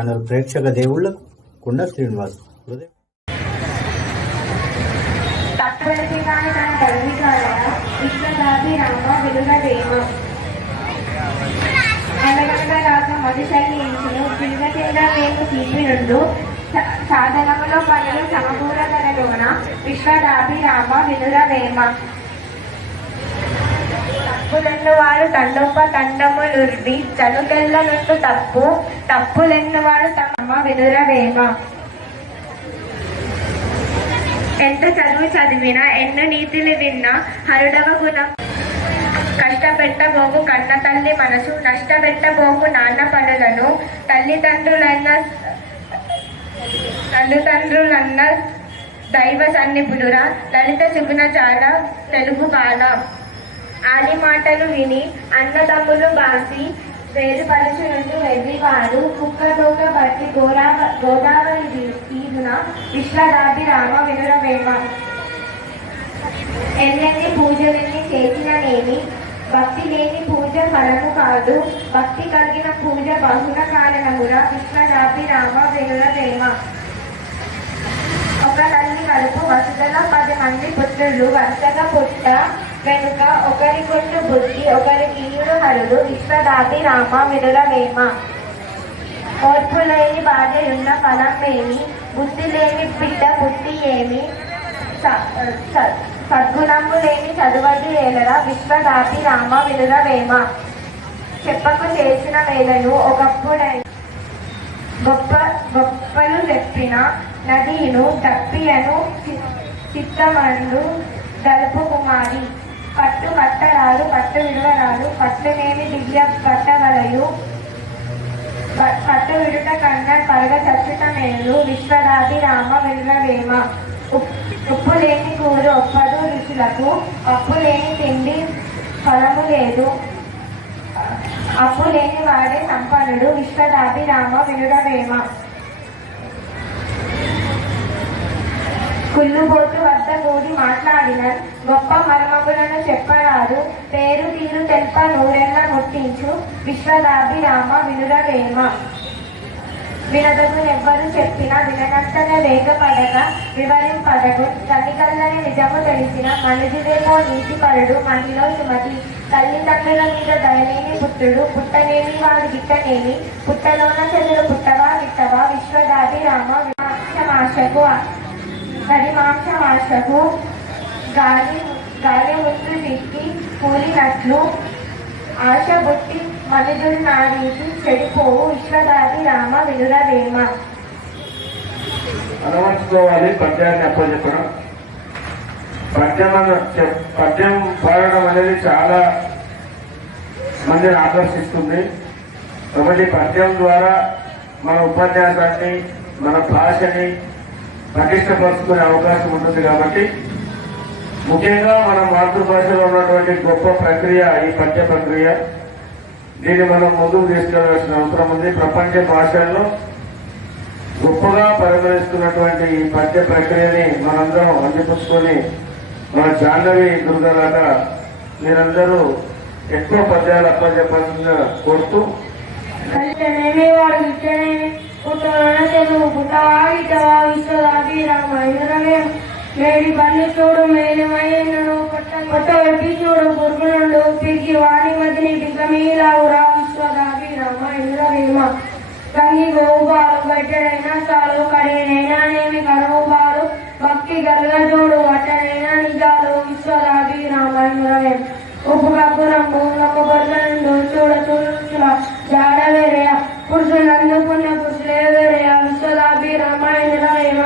Channel ప్రేక్షక దేవుళ్ళకు కుండ శ్రీనివాస్ హృదయ. తత్వలకి కాని తన తల్లి రామ సాధనములో పనులు వినుర వేమ తప్పులెన్ను వాడు తండొప్ప తండములుర్వి తనుకెళ్ళ నుండు తప్పు తప్పులెన్ను వాడు తమ వినురవేమ. ఎంత చదువు చదివినా ఎన్నో నీతులు విన్నా హరుడవ గుణం. కష్టపెట్టబోకు కన్న తల్లి మనసు నష్టపెట్టబోకు నాన్న పనులను. తల్లిదండ్రులన్న తల్లిదండ్రులన్న దైవ సన్నిపుడురా లలిత సుగుణ చాలా తెలుగు బాల. ఆది మాటలు విని అన్నదమ్ములు బాసి వేరుపరచు నుండి వెళ్ళివారు కుక్కతోక బట్టి గోరావ గోదావరి తీరున విశ్వదాభి రామ వినురవేమ ఎన్నెన్ని పూజలన్నీ చేసిననేమి భక్తి లేని పూజ ఫలము కాదు. భక్తి కలిగిన పూజ బహుళ కారణమురా విశ్వదాభి రామ వినురవేమ ఒక కలుపు. కడుపు వసుదల పది మంది పుత్రులు. వరుసగా పుట్ట వెనుక ఒకరి కొట్టు బుద్ధి ఒకరి కీయుడు హరుడు విశ్వదాతి రామ వినురవేమ ఓర్పు లేని భార్యయున్న ఫలం ఏమి బుద్ధి లేని బిడ్డ బుద్ధి ఏమి? స- సద్గుణము లేని చదువది ఏలరా? విశ్వదాతి రామ వినురవేమ చెప్పకు చేసిన వేలను ఒకప్పుడై గొప్ప గొప్పలు చెప్పిన నదీను తప్పియను చి- చిత్తమందు దలుపు కుమారి పట్టు పట్టరాలు పట్టు విడవరాలు పట్టునేమి దివ్య పట్టవలయు ప- పట్టు విడుట కన్నా పరగ చచ్చుట మేలు విశ్వరాధి రామ వినురవేమ ఉప్పు లేని కూరు ఒప్పదు రుచులకు అప్పు లేని తిండి ఫలము లేదు. అప్పు లేని వాడే సంపన్నుడు విశ్వదాభిరామ వినురవేమ కుళ్ళుబోతు వద్ద కూడి మాట్లాడిన గొప్ప మరమగులను చెప్పరాదు. పేరు తీరు తెల్ప నూరెళ్ళ ముట్టించు విశ్వదాభిరామ వినురవేమ. వినదను ఎవ్వరు చెప్పినా విననంతనే వేగపడక వివరింపడకు కనికల్లని నిజము తెలిసిన మనుజుడేమో నీతిపరుడు మహిళ సుమతి. తల్లిదండ్రుల మీద దయలేని పుత్రుడు పుట్టనేమి వాడు గిట్టనేమి పుట్టలోన చెదురు పుట్టవా విట్టవా విశ్వదాది రామ విమాంసమాశకు గరిమాంసమాశకు గాలి గాలి ముందు దిక్కి కూలినట్లు ఆశ బుట్టి మనుజుడు నా చెడిపోవు. విశ్వదాది రామ వినురవేమ అలవర్చుకోవాలి పద్యాన్ని అప్పచెప్పడం పద్యం పద్యం పాడడం అనేది చాలా మందిని ఆకర్షిస్తుంది. ఒకటి పద్యం ద్వారా మన ఉపన్యాసాన్ని మన భాషని పటిష్టపరుచుకునే అవకాశం ఉంటుంది కాబట్టి ముఖ్యంగా మన మాతృభాషలో ఉన్నటువంటి గొప్ప ప్రక్రియ ఈ పద్య ప్రక్రియ. దీన్ని మనం ముందుకు తీసుకెళ్ళాల్సిన అవసరం ఉంది. ప్రపంచ భాషల్లో గొప్పగా పరిగణిస్తున్నటువంటి ఈ పద్య ప్రక్రియని మనందరం అందిపుచ్చుకొని మన జాహ్నవి దుర్గలాగా మీరందరూ ఎక్కువ పద్యాలు అప్పచెప్పాల్సిందిగా కోరుతూ కలితనేమి వాడు ఇట్టనేమి పుట్టలోన చెదువు పుట్టవా గిట్టవా విశ్వదాభి రామ వినురవేమ మేడి బండి చూడు మేలుమైనను కొత్త వెట్టి చూడు గురుగునుండు పిరికి వాణి మదిని బిగ్గమీలావురా విశ్వదాభి రామ వినురవేమ కంగి గోపాలు బయటనైనా చాలు కనుబాలు భక్తి గల్గ చూడు అట్టనైనా నిజాలు విశ్వదాభి రామ వినురవేమ ఉప్పు కప్పు రంగు ఒక బొర్లండు చూడ చూడ జాడ వేరేయ పురుషులందు పుణ్య పురుషులే వేరేయ విశ్వదాభి రామాయణ రాయమ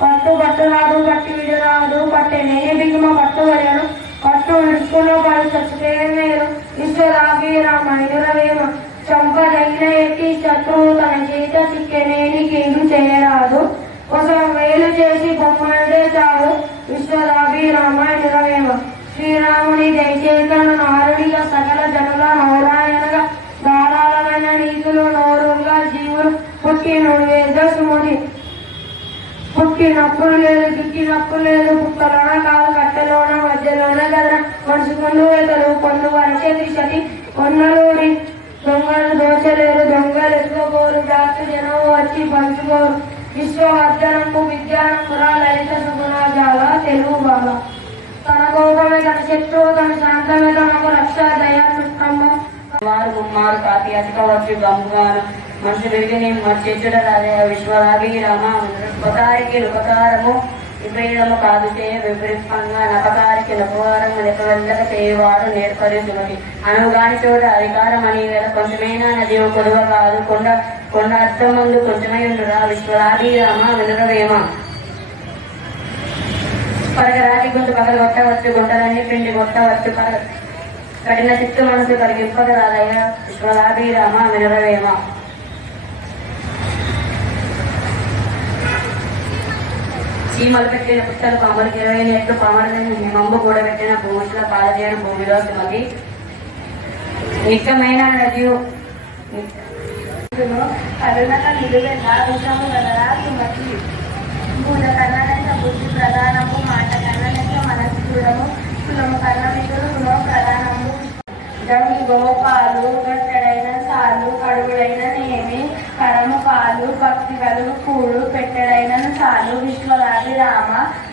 పట్టు పట్టు రాదు పట్టి విడు రాదు పట్టే నేనే బిగుమ పట్టు వలయను పట్టు విడుచుకున్న పడు చచ్చితే మేలు విశ్వదాభి రామాయణ రవేమ చంపదగిన ఎట్టి శత్రువు తన చేత చిక్కెనేని కీడు చేయరాదు ఒక వేలు చేసి బొమ్మడే చాలు విశ్వదాభి రామాయణ రవేమ శ్రీరాముని దయచేతను నారుడిగా సకల జనుల నౌరాయణగా ధారాళమైన నీతులు నోరుగా జీవులు పుట్టిన పుట్టినప్పుడు లేదు దిక్కినప్పుడు లేదు పుట్టలోన కాదు కట్టెలోన మధ్యలోన గదర మనిషి కొన్ని వేతలు కొన్ని వరకే దిశతి కొన్నలోని దొంగలు దోచలేరు దొంగలు ఎత్తుకోరు జాతి జనం వచ్చి పంచుకోరు. విశ్వవర్ధనము విద్యానంపుర లలిత సుగుణాజాల తెలుగు బాల. తన కోపమే తన శత్రువు తన శాంతమే సుఖము వారు గుమ్మారు కాపీ అతికవచ్చు గమ్ముగాను మనుషులు విరిగి మర్చెచ్చుడ విశ్వరాభి రమ ఉపకారికి ఉపకారము విపరీతము కాదు చేయ విపరీతంగా నపకారికి నపకారము లెక్క వెళ్ళక చేయవాడు నేర్పరి సుమతి అనుగాని చోట అధికారం అని వేళ కొంచెమైనా నది కొడువ కాదు. కొండ కొండ అర్థం ముందు కొంచెమై ఉండురా విశ్వరాభి రామ వినురవేమ. పరగరాటి గుంట పగలు కొట్టవచ్చు గుంటలన్నీ పిండి కొట్టవచ్చు పర కఠిన చిత్త మనసు కలిగింపక రాదయ్య. విశ్వరాభిరామ వినరవేమ చీమలు పెట్టిన పుట్టలు పాములకి ఇరవై నెట్లు పామడని హిమంబు కూడా పెట్టిన భూమిలో పాలజేయడం భూమిలో సుమతి నిత్యమైన నదియు కరుణక నిలువెల్ల విషము గలరా సుమతి మూల కన్నడంత బుద్ధి ప్రధానము మాట కన్నడంత మనసు చూడము కులము కన్న జంగి గోపాలు గట్టడైన సాలు కడుగుడైన నేమి కరము పాలు భక్తి కలుగు కూడు పెట్టడైన సాలు విశ్వరాజి రామ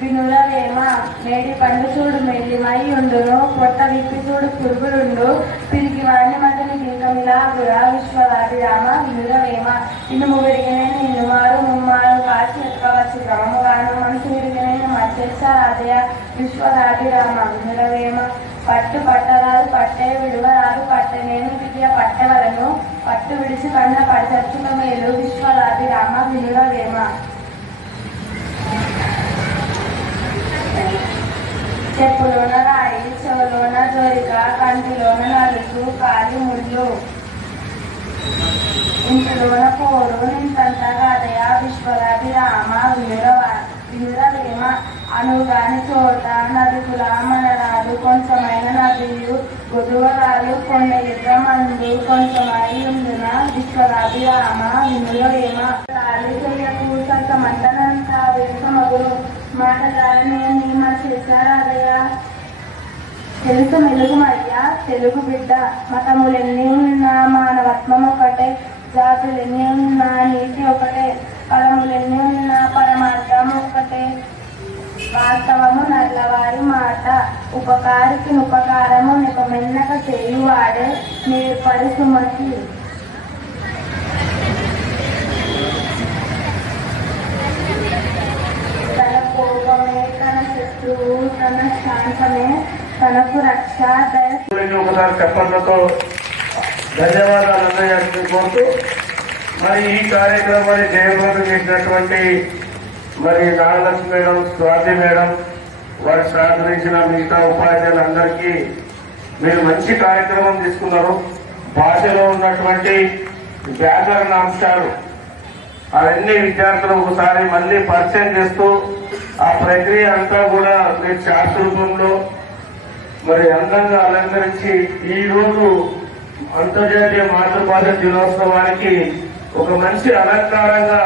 వినుల వేమ నేడి పండు చూడు మెల్లిమై ఉండును కొత్త విప్పి చూడు పురుగులుండు తిరిగి వాడిని మధ్యని గుర విశ్వరాజి రామ వినుల వేమ. ఇను ముగిరిగిన నిన్ను మారు ముమ్మారు కాచి ఎక్కవచ్చు క్రమముగాను మనసు విరిగిన మధ్యస్థ రాజయ విశ్వరాజి రామ వినుల వేమ. పట్టు పట్టరాదు పట్టే విడువరాదు పట్టనేని విద్య పట్టవలను. పట్టు విడిచి కన్న పడచచ్చుల మేలు విశ్వరాతి రామ వినుల వేమ చెప్పులోన రాయి చెవులోన జోరిక కంటిలోన నలుసు కాలి ముళ్ళు. ఇంటిలోన పోరు నింతంత గాదయ విశ్వరాతి రామ వినురవ వినురవేమ అనుగాని చోట నదుకుల మనరాలు కొంచెమైన నదులు గొదువరాలు కొండ యుద్ధమందు మందు కొంచెమై ఉండున విశ్వరాభి రామ వినురవేమ రాలి చెయ్యకు సంత మంటనంత వేసమగురు మాటగారని నియమ చేశారాదయ్యా? తెలుసు మెలుగుమయ్యా తెలుగు బిడ్డ. మతములెన్ని ఉన్నా మానవత్వం ఒకటే. జాతులెన్ని ఉన్నా నీతి ఒకటే. పదములెన్ని ఉన్నా పరమార్థం ఒకటే. వాస్తవము నల్లవారి మాట. ఉపకారికి ఉపకారము నిపమెన్నక చేయువాడే నేర్పడి సుమతి తన కోపమే తన శత్రువు తన శాంతమే తనకు రక్ష ఒకసారి చెప్పడంతో ధన్యవాదాలు అన్నయ్య కోరుతూ మరి ఈ కార్యక్రమాన్ని జయప్రదం చేసినటువంటి మరి నాగలక్ష్మి మేడం స్వాతి మేడం వారి సహకరించిన మిగతా ఉపాధ్యాయులందరికీ మీరు మంచి కార్యక్రమం తీసుకున్నారు. భాషలో ఉన్నటువంటి వ్యాకరణ అంశాలు అవన్నీ విద్యార్థులు ఒకసారి మళ్ళీ పరిచయం చేస్తూ ఆ ప్రక్రియ అంతా కూడా మీరు శాస్త్ర రూపంలో మరి అందంగా అలంకరించి ఈ రోజు అంతర్జాతీయ మాతృభాష దినోత్సవానికి ఒక మంచి అలంకారంగా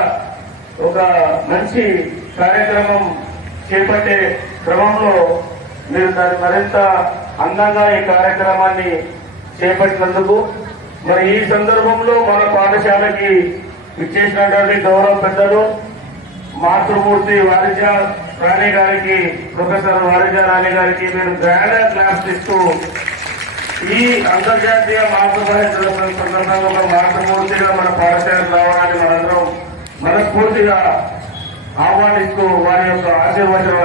ఒక మంచి కార్యక్రమం చేపట్టే క్రమంలో మీరు దాన్ని మరింత అందంగా ఈ కార్యక్రమాన్ని చేపట్టినందుకు మరి ఈ సందర్భంలో మన పాఠశాలకి ఇచ్చేసినటువంటి గౌరవ పెద్దలు మాతృమూర్తి వారిజ రాణి గారికి ప్రొఫెసర్ వారిజ రాణి గారికి మీరు గ్రాండ్ క్లాస్ ఇస్తూ ఈ అంతర్జాతీయ మాతృభాష సందర్భంగా ఒక మాతృమూర్తిగా మన పాఠశాలకు రావడానికి మనందరం మనస్ఫూర్తిగా ఆహ్వానిస్తూ వారి యొక్క ఆశీర్వచనం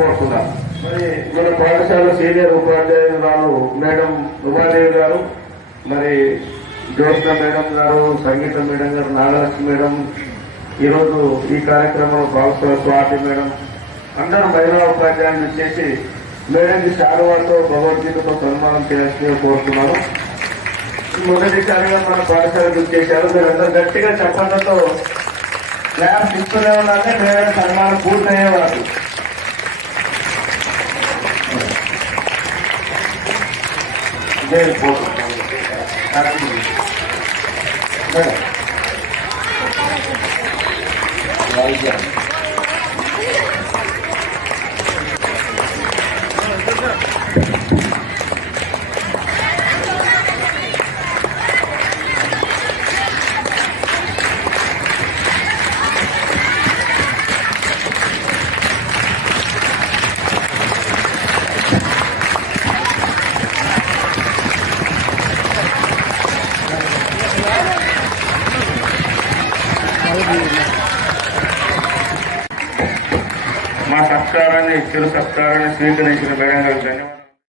కోరుతున్నాం మరి మన పాఠశాల సీనియర్ ఉపాధ్యాయురాలు మేడం ఉపాధ్యాయులు గారు మరి జ్యోత్న మేడం గారు సంగీత మేడం గారు నాగలక్ష్మి మేడం ఈరోజు ఈ కార్యక్రమంలో భాగస్వామి స్వాతి మేడం అందరూ మహిళా ఉపాధ్యాయులు చేసి మేడంకి వారితో భగవద్గీతతో సన్మానం చేయాల్సిందిగా కోరుతున్నాను. మొదటిసారిగా మన పాఠశాలకు చేశారు మీరందరూ గట్టిగా చెప్పడంతో క్లాస్ ఇస్తూనే ఉన్నారంటే మేడం సన్మానం పూర్తయ్యేవారు. నేను పోతున్నాను. మేడం వైద్యం திருக்கத்தால் சீர்திருக்கிற மேகங்கள்